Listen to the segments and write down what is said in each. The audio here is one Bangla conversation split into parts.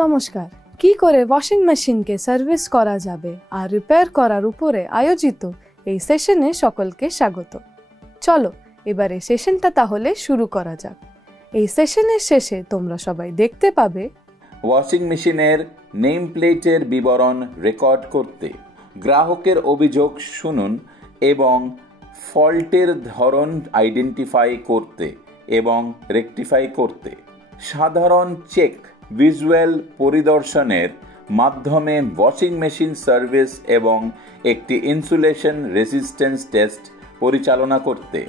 নমস্কার। কি করে ওয়াশিং মেশিনকে সার্ভিস করা যাবে আর রিপেয়ার করার উপরে আয়োজিত এই সেশনে সকলকে স্বাগত। চলো এবার এই সেশনটা তাহলে শুরু করা যাক। এই সেশনের শেষে তোমরা সবাই দেখতে পাবে ওয়াশিং মেশিনের নেম প্লেটের বিবরণ রেকর্ড করতে, গ্রাহকের অভিযোগ শুনুন এবং ফল্টের ধরন আইডেন্টিফাই করতে এবং রেকটিফাই করতে, সাধারণ চেক ভিজুয়াল পরিদর্শনের মাধ্যমে ওয়াশিং মেশিন সার্ভিস এবং একটি ইনসুলেশন রেজিস্ট্যান্স টেস্ট পরিচালনা করতে,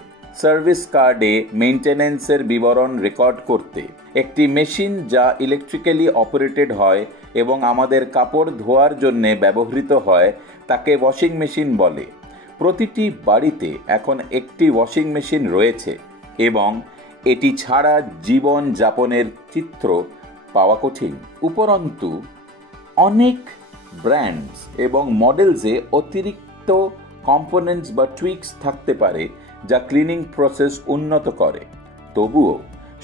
সার্ভিস কার্ডে মেইনটেনেন্সের বিবরণ রেকর্ড করতে, একটি মেশিন যা ইলেকট্রিক্যালি অপারেটেড হয় এবং আমাদের কাপড় ধোয়ার জন্য ব্যবহৃত হয় তাকে ওয়াশিং মেশিন বলে। প্রতিটি বাড়িতে এখন একটি ওয়াশিং মেশিন রয়েছে এবং এটি ছাড়া জীবন যাপনের চিত্র পাওয়া কঠিন। উপরন্তু অনেক ব্র্যান্ডস এবং মডেলসে অতিরিক্ত কম্পোনেন্টস বা টুইকস থাকতে পারে যা ক্লিনিং প্রসেস উন্নত করে। তবুও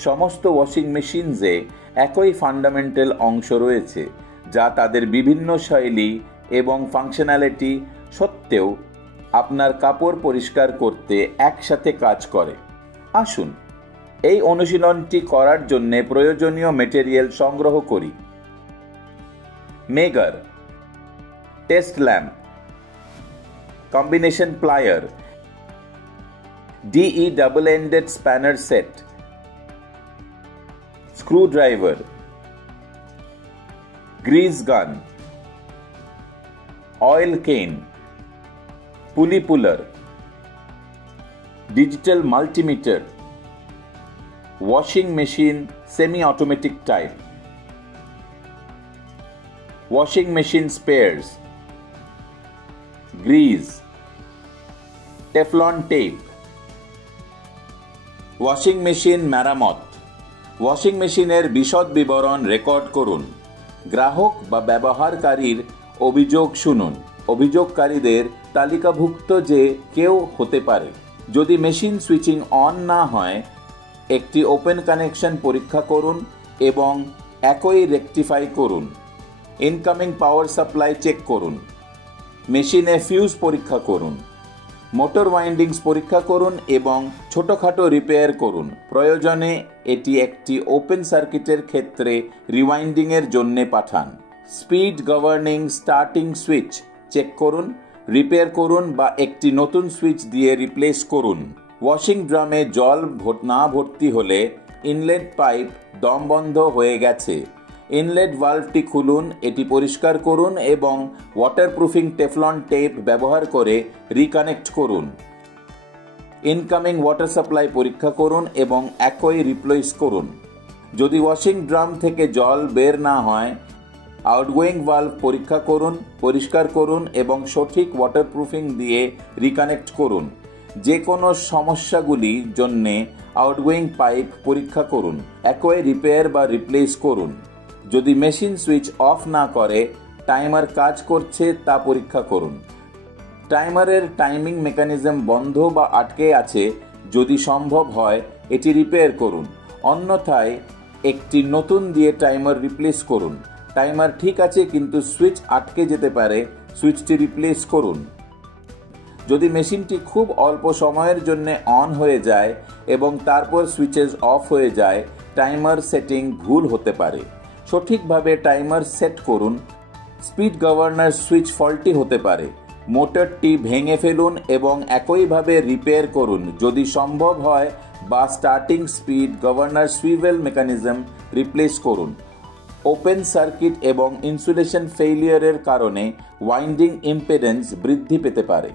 সমস্ত ওয়াশিং মেশিনসে একই ফান্ডামেন্টাল অংশ রয়েছে যা তাদের বিভিন্ন শৈলী এবং ফাংশনালিটি সত্ত্বেও আপনার কাপড় পরিষ্কার করতে একসাথে কাজ করে। আসুন এই অনুশীলনটি করার জন্য প্রয়োজনীয় মেটেরিয়াল সংগ্রহ করি। Megger, test lamp, combination plier, DE double-ended spanner set, screwdriver, grease gun, oil cane, pulley puller, digital multimeter, washing machine semi-automatic type, washing machine spares, grease, Teflon tape, washing machine মেরামত। ওয়াশিং মেশিনের বিশদ বিবরণ রেকর্ড করুন। গ্রাহক বা ব্যবহারকারীর অভিযোগ শুনুন। অভিযোগকারীদের তালিকাভুক্ত যে কেউ হতে পারে। যদি মেশিন সুইচিং অন না হয়, একটি ওপেন কানেকশন পরীক্ষা করুন এবং একই রেকটিফাই করুন। ইনকামিং পাওয়ার সাপ্লাই চেক করুন। মেশিনে ফিউজ পরীক্ষা করুন। মোটর ওয়াইন্ডিংস পরীক্ষা করুন এবং ছোটখাটো রিপেয়ার করুন। প্রয়োজনে এটি একটি ওপেন সার্কিটের ক্ষেত্রে রিওয়াইন্ডিংয়ের জন্য পাঠান। Speed governing starting switch check করুন, রিপেয়ার করুন বা একটি নতুন সুইচ দিয়ে রিপ্লেস করুন। ওয়াশিং ড্রামে জল না ভর্তি হলে ইনলেট পাইপ দম বন্ধ হয়ে গেছে, ইনলেট ভালভটি খুলুন, এটি পরিষ্কার করুন এবং ওয়াটারপ্রুফিং টেফলন টেপ ব্যবহার করে রিকানেক্ট করুন। ইনকামিং ওয়াটার সাপ্লাই পরীক্ষা করুন এবং একই রিপ্লেস করুন। যদি ওয়াশিং ড্রাম থেকে জল বের না হয়, আউটগোয়িং ভালভ পরীক্ষা করুন, পরিষ্কার করুন এবং সঠিক ওয়াটারপ্রুফিং দিয়ে রিকানেক্ট করুন। যে কোনো সমস্যাগুলির জন্য আউটগোয়িং পাইপ পরীক্ষা করুন, একই রিপেয়ার বা রিপ্লেস করুন। যদি মেশিন সুইচ অফ না করে টাইমার কাজ করছে তা পরীক্ষা করুন। টাইমারের টাইমিং মেকানিজম বন্ধ বা আটকে আছে, যদি সম্ভব হয় এটি রিপেয়ার করুন, অন্যথায় একটি নতুন দিয়ে টাইমার রিপ্লেস করুন। টাইমার ঠিক আছে কিন্তু সুইচ আটকে যেতে পারে, সুইচটি রিপ্লেস করুন। যদি মেশিনটি খুব অল্প সময়ের জন্য অন হয়ে যায় এবং তারপর সুইচেস অফ হয়ে যায়, টাইমার সেটিং ভুল হতে পারে। সঠিকভাবে টাইমার সেট করুন। স্পিড গভর্নার সুইচ ফল্টি হতে পারে। মোটরটি ভেঙে ফেলুন এবং একইভাবে রিপেয়ার করুন যদি সম্ভব হয়, বা starting speed governor swivel mechanism replace করুন। ওপেন সার্কিট এবং ইনসুলেশন ফেইলিয়ারের কারণে ওয়াইন্ডিং ইম্পিডেন্স বৃদ্ধি পেতে পারে।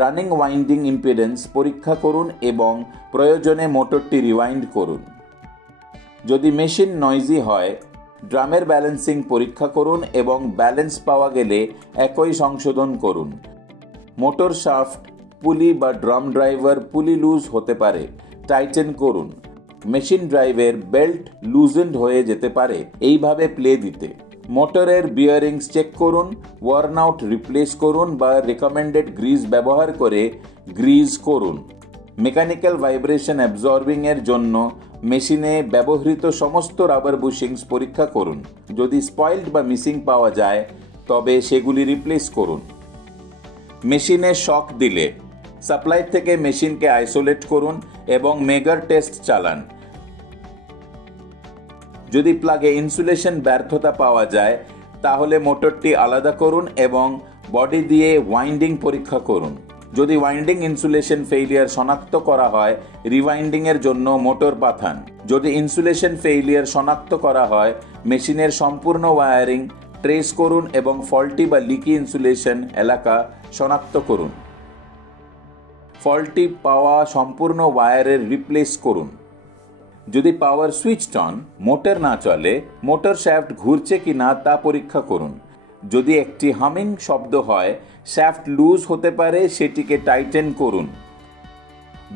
রানিং ওয়াইন্ডিং ইম্পিডেন্স পরীক্ষা করুন এবং প্রয়োজনে মোটরটি রিওয়াইন্ড করুন। যদি মেশিন নয়েজি হয়, ড্রামের ব্যালেন্সিং পরীক্ষা করুন এবং ব্যালেন্স পাওয়া গেলে একই সংশোধন করুন। মোটর শাফট, পুলি বা ড্রাম ড্রাইভার পুলি লুজ হতে পারে, টাইটেন করুন। মেশিন ড্রাইভের বেল্ট লুজেন্ড হয়ে যেতে পারে, এইভাবে প্লে দিতে। মোটরের বিয়ারিংস চেক করুন, ওয়ার্ন আউট রিপ্লেস করুন বা রেকমেন্ডেড গ্রিজ ব্যবহার করে গ্রিজ করুন। মেকানিক্যাল ভাইব্রেশন অ্যাবজর্বিং এর জন্য মেশিনে ব্যবহৃত সমস্ত রাবার বুশিংস পরীক্ষা করুন। যদি স্পয়েলড বা মিসিং পাওয়া যায় তবে সেগুলি রিপ্লেস করুন। মেশিনে শক দিলে সাপ্লাই থেকে মেশিনকে আইসোলেট করুন এবং মেগার টেস্ট চালান। যদি প্লাগে ইনসুলেশন ব্যর্থতা পাওয়া যায় তাহলে মোটরটি আলাদা করুন এবং বডি দিয়ে ওয়াইন্ডিং পরীক্ষা করুন। যদি ওয়াইন্ডিং ইনসুলেশন ফেইলিয়ার শনাক্ত করা হয় রিওয়াইন্ডিং এর জন্য মোটর পাঠান। যদি ইনসুলেশন ফেইলিয়ার শনাক্ত করা হয় মেশিনের সম্পূর্ণ ওয়্যারিং ট্রেস করুন এবং ফল্টি বা লিকি ইনসুলেশন এলাকা শনাক্ত করুন। ফল্টি পাওয়া সম্পূর্ণ ওয়্যারের রিপ্লেস করুন। যদি পাওয়ার সুইচড অন মোটর না চলে মোটর শ্যাফট ঘুরছে কিনা তা পরীক্ষা করুন। যদি একটি হামিং শব্দ হয় শ্যাফট লুজ হতে পারে, সেটিকে টাইটেন করুন।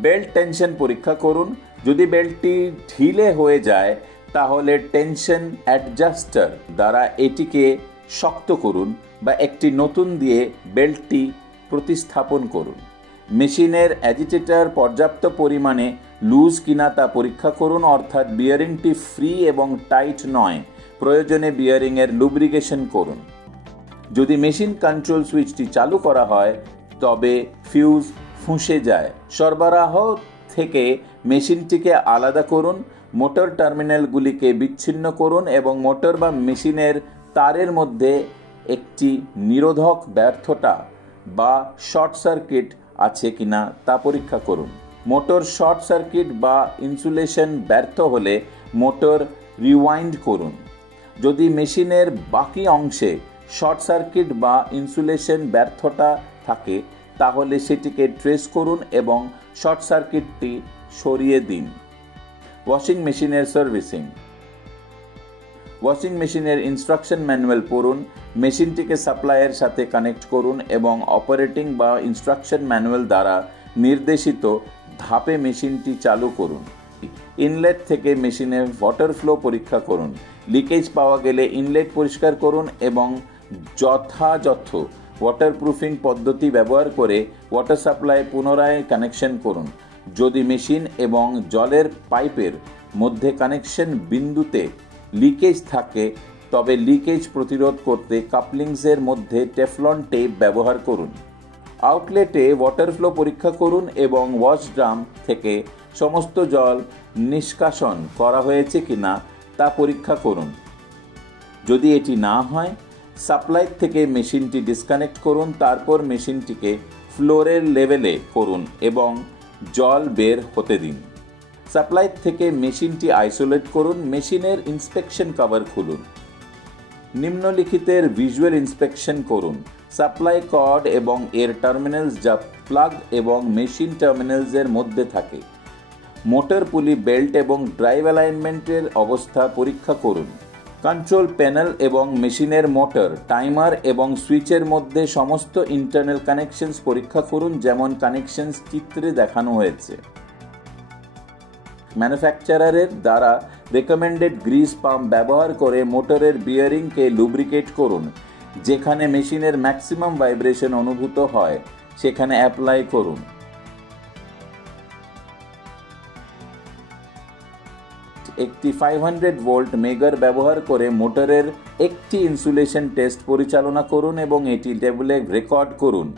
বেল্ট টেনশন পরীক্ষা করুন। যদি বেল্টটি ঢিলে হয়ে যায় তাহলে টেনশন অ্যাডজাস্টার দ্বারা এটিকে শক্ত করুন বা একটি নতুন দিয়ে বেল্টটি প্রতিস্থাপন করুন। মেশিনের অ্যাজিটেটর পর্যাপ্ত পরিমাণে লুজ কিনা তা পরীক্ষা করুন, অর্থাৎ বিয়ারিংটি ফ্রি এবং টাইট নয়। প্রয়োজনে বিয়ারিংয়ের লুব্রিকেশন করুন। যদি মেশিন কন্ট্রোল সুইচটি চালু করা হয় তবে ফিউজ ফুঁসে যায়। সরবরাহ থেকে মেশিনটিকে আলাদা করুন। মোটর টার্মিনালগুলিকে বিচ্ছিন্ন করুন এবং মোটর বা মেশিনের তারের মধ্যে একটি নিরোধক ব্যর্থতা বা শর্ট সার্কিট আছে কিনা তা পরীক্ষা করুন। মোটর শর্ট সার্কিট বা ইনসুলেশন ব্যর্থ হলে মোটর রিওয়াইন্ড করুন। যদি মেশিনের বাকি অংশে শর্ট সার্কিট বা ইনসুলেশন ব্যর্থতা থাকে তাহলে সেটিকে ট্রেস করুন এবং শর্ট সার্কিটটি সরিয়ে দিন। ওয়াশিং মেশিনের সার্ভিসিং। ওয়াশিং মেশিনের ইনস্ট্রাকশন ম্যানুয়াল পড়ুন। মেশিনটিকে সাপ্লাইয়ের সাথে কানেক্ট করুন এবং অপারেটিং বা ইনস্ট্রাকশন ম্যানুয়াল দ্বারা নির্দেশিত ধাপে মেশিনটি চালু করুন। ইনলেট থেকে মেশিনে ওয়াটার ফ্লো পরীক্ষা করুন। লিকেজ পাওয়া গেলে ইনলেট পরিষ্কার করুন এবং যথাযথ ওয়াটারপ্রুফিং পদ্ধতি ব্যবহার করে ওয়াটার সাপ্লাই পুনরায় কানেকশন করুন। যদি মেশিন এবং জলের পাইপের মধ্যে কানেকশন বিন্দুতে লিকেজ থাকে তবে লিকেজ প্রতিরোধ করতে কাপলিংসের মধ্যে টেফলন টেপ ব্যবহার করুন। আউটলেটে ওয়াটার ফ্লো পরীক্ষা করুন এবং ওয়াশ ড্রাম থেকে সমস্ত জল নিষ্কাশন করা হয়েছে কিনা তা পরীক্ষা করুন। যদি এটি না হয় সাপ্লাই থেকে মেশিনটি ডিসকানেক্ট করুন। তারপর মেশিনটিকে ফ্লোরের লেভেলে করুন এবং জল বের হতে দিন। সাপ্লাই থেকে মেশিনটি আইসোলেট করুন। মেশিনের ইন্সপেকশন কভার খুলুন। নিম্নলিখিতের ভিজুয়াল ইন্সপেকশন করুন। সাপ্লাই কর্ড এবং এর টার্মিনালস যা প্লাগ এবং মেশিন টার্মিনালসের মধ্যে থাকে। মোটর পুলি বেল্ট এবং ড্রাইভ অ্যালাইনমেন্টের অবস্থা পরীক্ষা করুন। কন্ট্রোল প্যানেল এবং মেশিনের মোটর, টাইমার এবং সুইচের মধ্যে সমস্ত ইন্টারনাল কানেকশনস পরীক্ষা করুন যেমন কানেকশনস চিত্রে দেখানো হয়েছে। ম্যানুফ্যাকচারারের দ্বারা রেকমেন্ডেড গ্রিস পাম্প ব্যবহার করে মোটরের বিয়ারিংকে লুব্রিকেট করুন। যেখানে মেশিনের ম্যাক্সিমাম ভাইব্রেশন অনুভূত হয় সেখানে অ্যাপ্লাই করুন। একটি 500 ভোল্ট মেগার ব্যবহার করে মোটরের একটি ইনসুলেশন টেস্ট পরিচালনা করুন এবং এটি টেবিলে রেকর্ড করুন।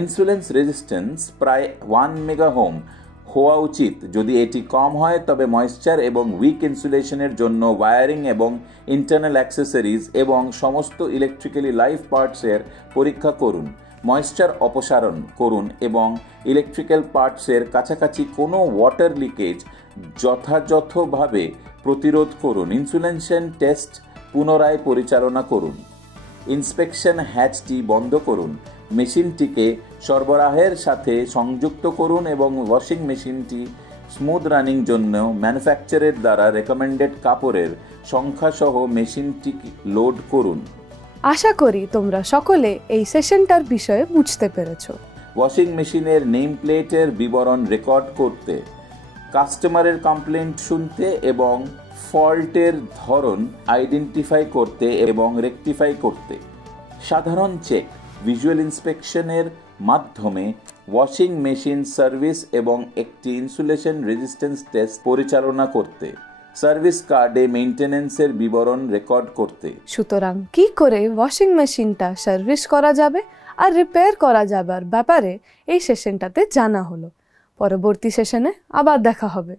ইনসুলেন্স রেজিস্ট্যান্স প্রায় 1 মেগা ওহম হওয়া উচিত। যদি এটি কম হয় তবে ময়েশ্চার এবং উইক ইনসুলেশনের জন্য ওয়্যারিং এবং ইন্টারনাল অ্যাক্সেসরিজ এবং সমস্ত ইলেকট্রিক্যালি লাইভ পার্টসের পরীক্ষা করুন। ময়েশ্চার অপসারণ করুন এবং ইলেকট্রিক্যাল পার্টসের কাছাকাছি কোনো ওয়াটার লিকেজ যথাযথভাবে প্রতিরোধ করুন। ইনসুলেশন টেস্ট পুনরায় পরিচালনা করুন। ইন্সপেকশন হ্যাচটি বন্ধ করুন। মেশিনটিকে সরবরাহের সাথে সংযুক্ত করুন এবং ওয়াশিং মেশিনটি স্মুথ রানিং জন্য ম্যানুফ্যাকচারের দ্বারা রেকমেন্ডেড কাপড়ের সংখ্যা সহ মেশিনটি লোড করুন। আশা করি তোমরা সকলে এই সেশনটার বিষয়ে বুঝতে পেরেছো। ওয়াশিং মেশিনের নেম প্লেটের বিবরণ রেকর্ড করতে, কাস্টমারের কমপ্লেন্ট শুনতে এবং ফল্টের ধরন আইডেন্টিফাই করতে এবং রেকটিফাই করতে, সাধারণ চেক ভিজুয়াল ইন্সপেকশনের মাধ্যমে ওয়াশিং মেশিন সার্ভিস এবং একটি ইনসুলেশন রেজিস্ট্যান্স টেস্ট পরিচালনা করতে, সার্ভিস কার্ডে মেইনটেনেন্সের বিবরণ রেকর্ড করতে। সুতরাং কি করে ওয়াশিং মেশিনটা সার্ভিস করা যাবে আর রিপেয়ার করা যাবার ব্যাপারে এই সেশনটাতে জানা হলো। পরবর্তী সেশনে আবার দেখা হবে।